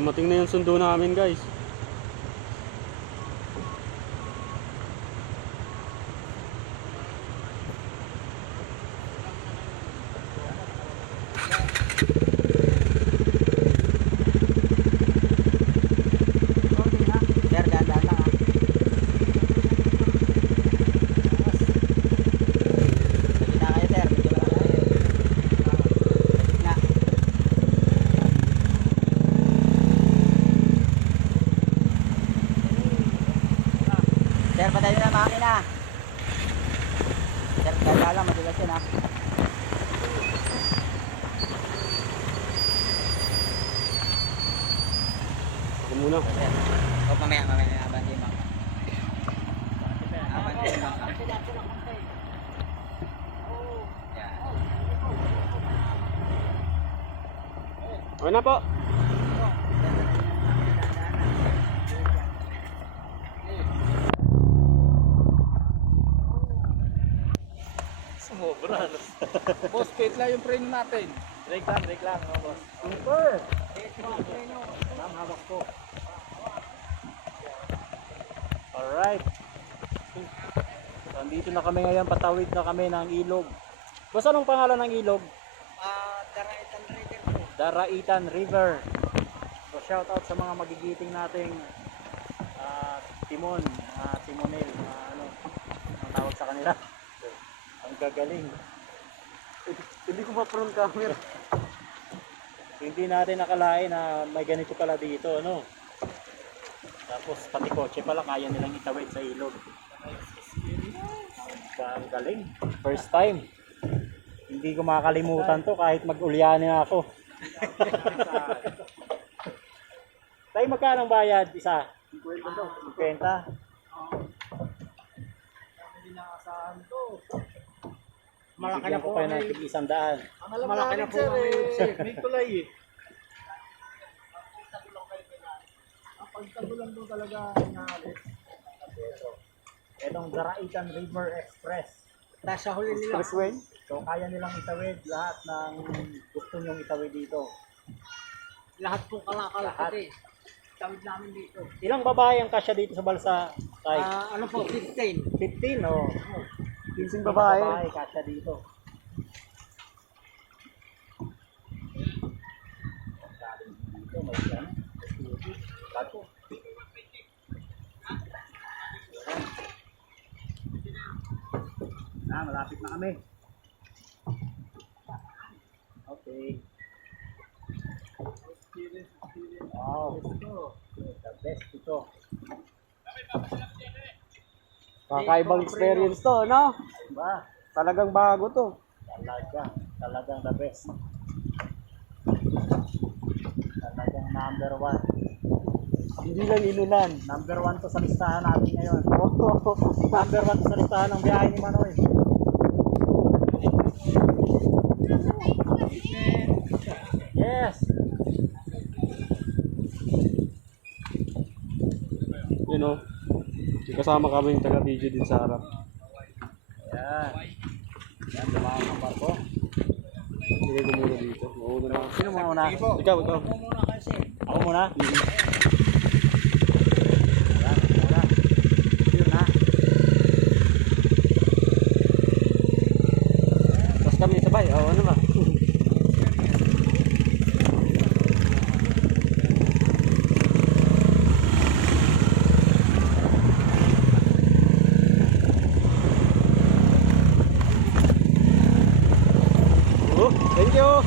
Dumating na yung sundo namin, guys. Sir, patay na makina. Sir, kaya lang, matigas yun ha. Ako muna. Sir, o mamaya, abanti mo. Abanti mo. Okay na po. Sobra. Boss, pit lang yung preno natin. Break lang, mga boss. Super! Ma'am, hawak ko. Alright. Nandito na kami ngayon, patawid na kami ng ilog. Boss, anong pangalan ng ilog? Daraitan River po. Daraitan River. So shout out sa mga magigiting nating timon, timonel, ano, ang tawag sa kanila. Ang gagaling. Hindi ko ma-front camera. Hindi natin nakalain na may ganito pala dito, ano. Tapos pati kotse pala kaya nilang itawid sa ilog. Ang galing. First time. Hindi ko makakalimutan to kahit mag-ulyani ako. Tayo magkano ang bayad? Isa? 50 to. 50? Malaki na po kayo kami. ng tig-100. Malaki na po kami. May tulay eh. Ang pagtagulan po talaga inaalis. Itong Daraitan River Express. Nasa huli nila. Expressway. So kaya nilang itawid lahat ng gusto nyong itawid dito. Lahat po kalakal. Lahat. Tawid namin dito. Ilang babae ang kasya dito sa balsa? Tay? Ano po, 15. 15 o. 15 babae. Kasya dito. Dito may yan. Bato. Malapit na kami. Okay. Wow. The best ito. Kakaibang experience to, no? Diba? Talagang bago to. Talagang the best. Talagang number 1. Hindi lang inulan. Number 1 to sa listahan natin ngayon. Number 1 to sa listahan ng biyahe ni Manoy. Yes. You know, kasama kami yung taga-video din sa harap. Ayan. Ayan, dumaan ang barko. Sige ko muna dito. Mauna na. Sino muna? Ikaw. Muna kasi. Ako muna? Ayan, muna. Yun na. Tapos kami sabay. Oo, ano ba? Thank you.